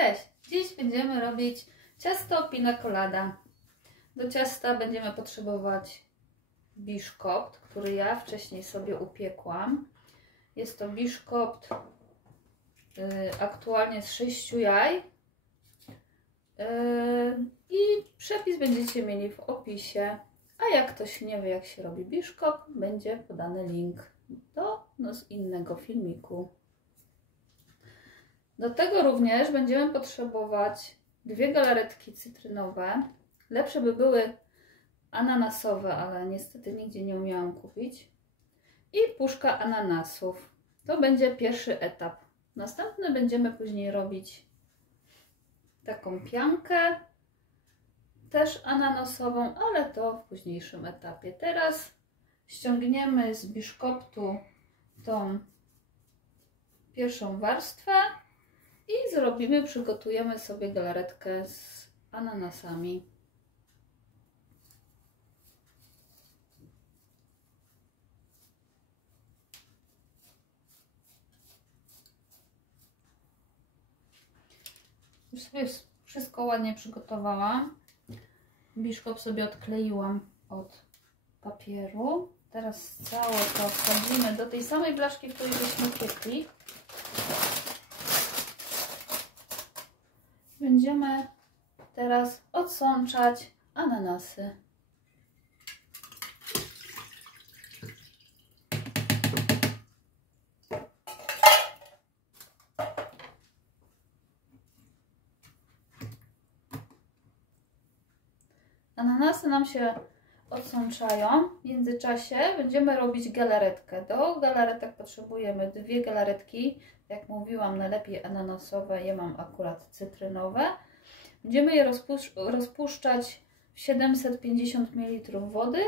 Cześć! Dziś będziemy robić ciasto pina colada. Do ciasta będziemy potrzebować biszkopt, który ja wcześniej sobie upiekłam. Jest to biszkopt aktualnie z 6 jaj. I przepis będziecie mieli w opisie. A jak ktoś nie wie, jak się robi biszkopt, będzie podany link do innego filmiku. Do tego również będziemy potrzebować 2 galaretki cytrynowe. Lepsze by były ananasowe, ale niestety nigdzie nie umiałam kupić. I puszka ananasów. To będzie pierwszy etap. Następny będziemy później robić taką piankę, też ananasową, ale to w późniejszym etapie. Teraz ściągniemy z biszkoptu tą pierwszą warstwę i przygotujemy sobie galaretkę z ananasami. Już sobie wszystko ładnie przygotowałam. Biszkopt sobie odkleiłam od papieru. Teraz całe to wsadzimy do tej samej blaszki, w której byśmy piekli. Będziemy teraz odsączać ananasy. Ananasy nam się odsączają. W międzyczasie będziemy robić galaretkę. Do galaretek potrzebujemy 2 galaretki. Jak mówiłam, najlepiej ananasowe. Ja mam akurat cytrynowe. Będziemy je rozpuszczać w 750 ml wody.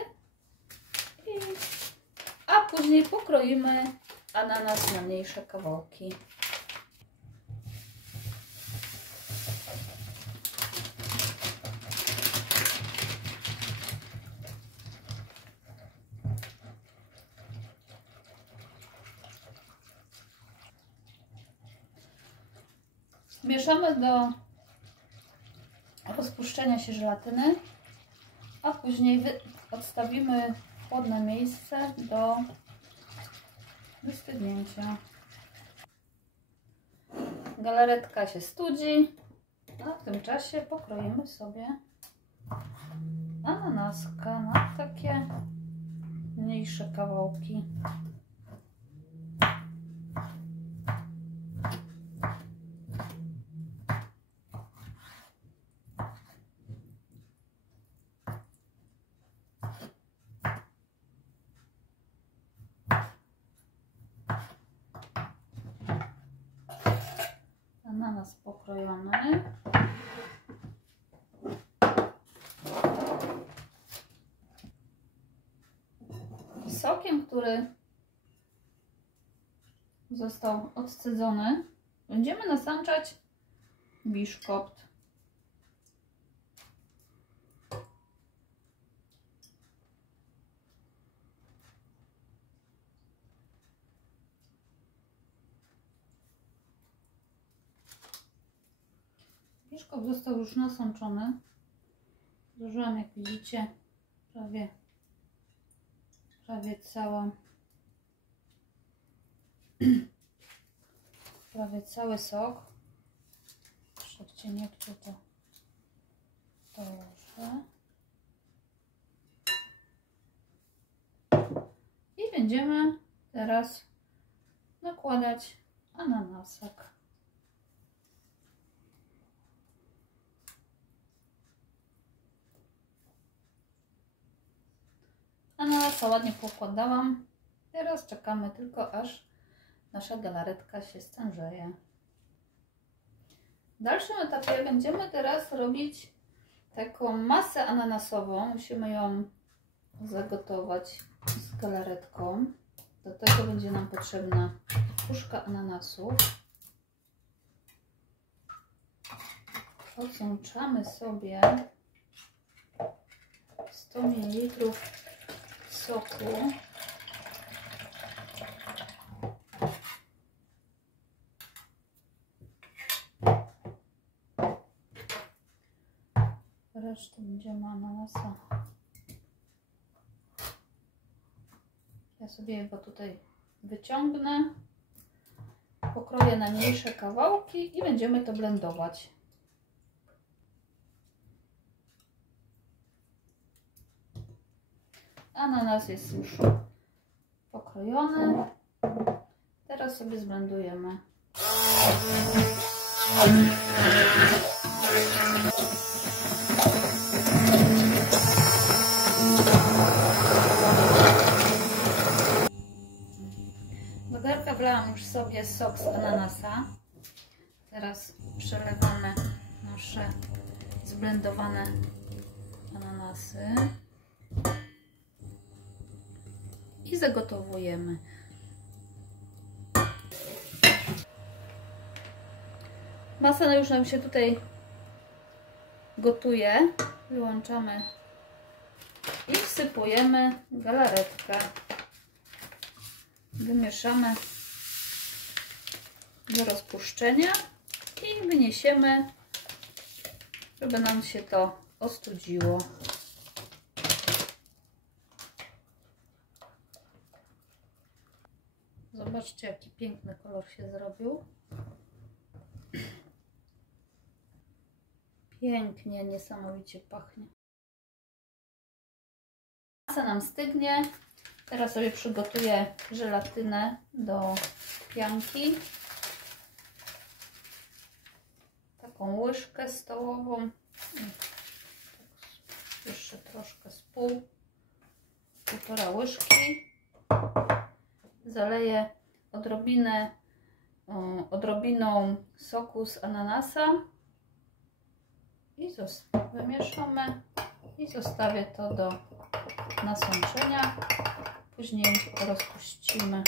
A później pokroimy ananas na mniejsze kawałki. Mieszamy do rozpuszczenia się żelatyny, a później odstawimy w chłodne miejsce do wystygnięcia. Galaretka się studzi, a w tym czasie pokroimy sobie ananaska na takie mniejsze kawałki. Ananas pokrojony. Sokiem, który został odcedzony, będziemy nasączać biszkopt. Biszkopt został już nasączony. Zużyłam, jak widzicie, prawie cały sok. Jeszcze w cieniutkie to dołożę. I będziemy teraz nakładać ananasek. Ananasa ładnie poukładałam. Teraz czekamy tylko, aż nasza galaretka się stężeje. W dalszym etapie będziemy teraz robić taką masę ananasową. Musimy ją zagotować z galaretką. Do tego będzie nam potrzebna puszka ananasów. Odsączamy sobie 100 ml soku. resztę będziemy ananasa. Ja sobie jego tutaj wyciągnę, pokroję na mniejsze kawałki i będziemy to blendować. Ananas jest już pokrojony. Teraz sobie zblendujemy. Do garnka wlałam już sobie sok z ananasa. Teraz przelewamy nasze zblendowane ananasy i zagotowujemy. Masa już nam się tutaj gotuje. Wyłączamy i wsypujemy galaretkę. Wymieszamy do rozpuszczenia i wyniesiemy, żeby nam się to ostudziło. Zobaczcie, jaki piękny kolor się zrobił. Pięknie, niesamowicie pachnie. Masa nam stygnie. Teraz sobie przygotuję żelatynę do pianki. Taką łyżkę stołową. Jeszcze troszkę z półtora łyżki. Zaleję odrobiną soku z ananasa i wymieszamy i zostawię to do nasączenia. Później rozpuścimy,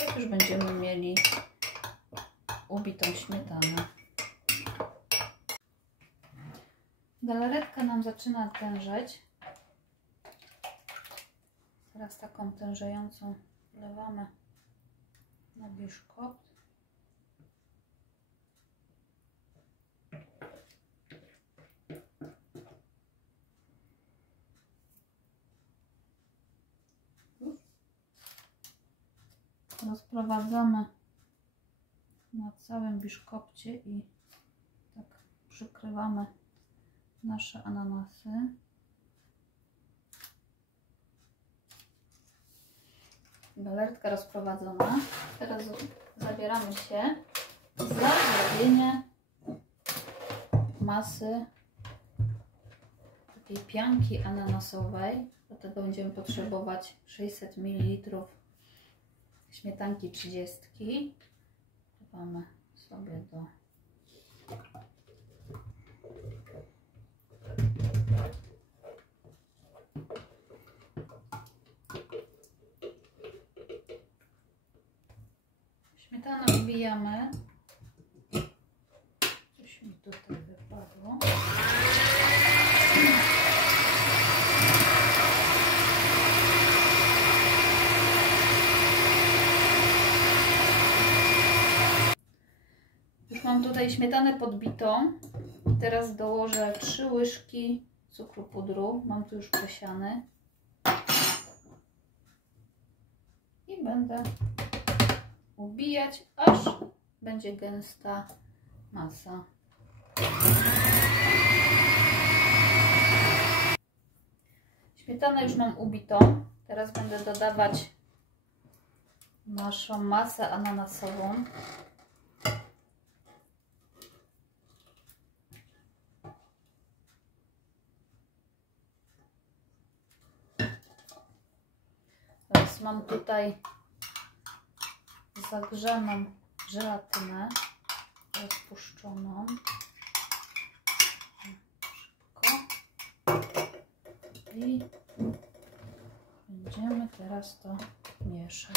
jak już będziemy mieli ubitą śmietanę. Galaretka nam zaczyna tężeć. Teraz taką tężejącą wlewamy na biszkopt. Rozprowadzamy na całym biszkopcie i tak przykrywamy nasze ananasy. Galaretka rozprowadzona. Teraz zabieramy się za zrobienie masy takiej pianki ananasowej. Do tego będziemy potrzebować 600 ml śmietanki 30. Dodamy sobie do śmietanę wbijamy. Coś mi tutaj wypadło. Już mam tutaj śmietanę podbitą. Teraz dołożę 3 łyżki cukru pudru. Mam tu już posiany. I będę ubijać, aż będzie gęsta masa. Śmietanę już mam ubitą. Teraz będę dodawać naszą masę ananasową. Teraz mam tutaj zagrzaną żelatynę rozpuszczoną. Szybko. I będziemy teraz to mieszać.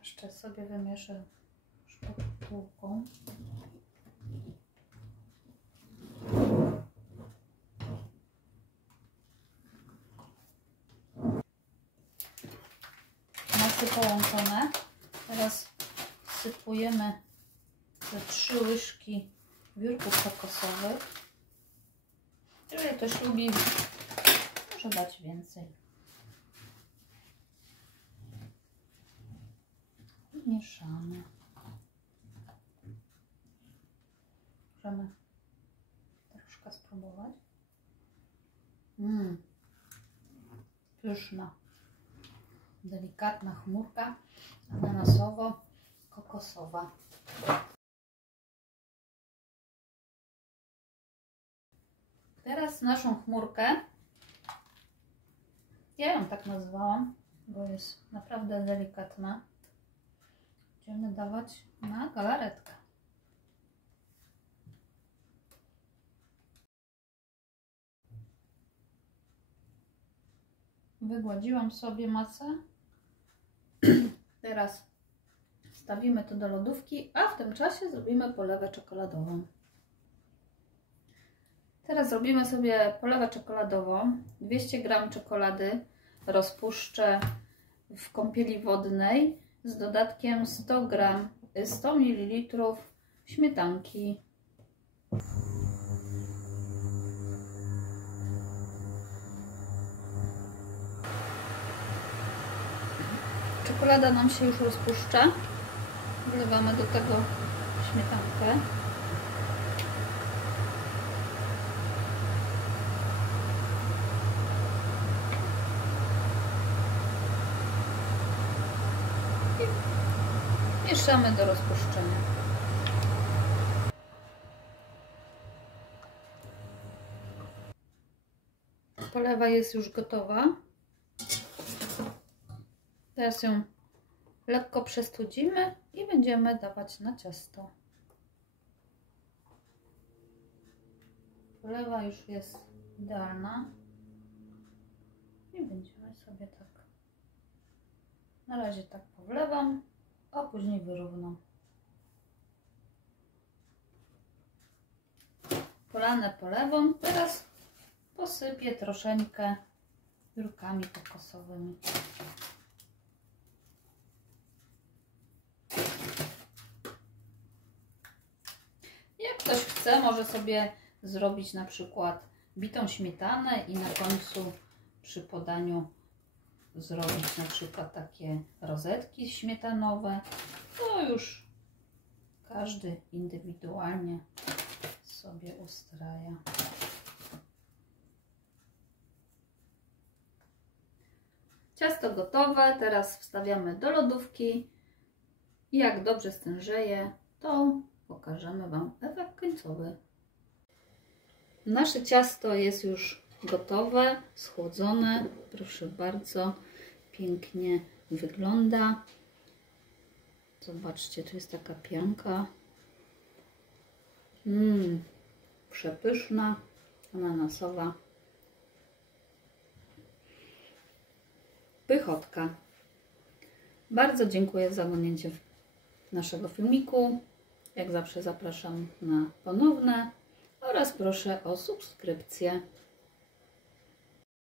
Jeszcze sobie wymieszę szpatułką. wszystkie połączone. Teraz wsypujemy te 3 łyżki wiórków kokosowych. Jeżeli ktoś lubi, może dać więcej. I mieszamy. Możemy troszkę spróbować. Pyszna, delikatna chmurka ananasowo-kokosowa. Teraz naszą chmurkę, ja ją tak nazwałam, bo jest naprawdę delikatna, będziemy dawać na galaretkę. Wygładziłam sobie masę. Teraz wstawimy to do lodówki, a w tym czasie zrobimy polewę czekoladową. Teraz zrobimy sobie polewę czekoladową. 200 g czekolady rozpuszczę w kąpieli wodnej z dodatkiem 100 ml śmietanki. Czekolada nam się już rozpuszcza. Wlewamy do tego śmietankę. I mieszamy do rozpuszczenia. Polewa jest już gotowa. Teraz ją lekko przestudzimy i będziemy dawać na ciasto. Polewa już jest idealna i będziemy sobie tak, na razie tak powlewam, a później wyrównam. Polane polewą, teraz posypię troszeczkę wiórkami kokosowymi. Jak ktoś chce, może sobie zrobić na przykład bitą śmietanę i na końcu przy podaniu zrobić na przykład takie rozetki śmietanowe. To już każdy indywidualnie sobie ustraja. Ciasto gotowe, teraz wstawiamy do lodówki i jak dobrze stężeje, to pokażemy Wam efekt końcowy. Nasze ciasto jest już gotowe, schłodzone. Proszę bardzo, pięknie wygląda. Zobaczcie, tu jest taka pianka. Przepyszna, ananasowa. Pychotka. Bardzo dziękuję za oglądnięcie naszego filmiku. Jak zawsze zapraszam na ponowne oraz proszę o subskrypcję.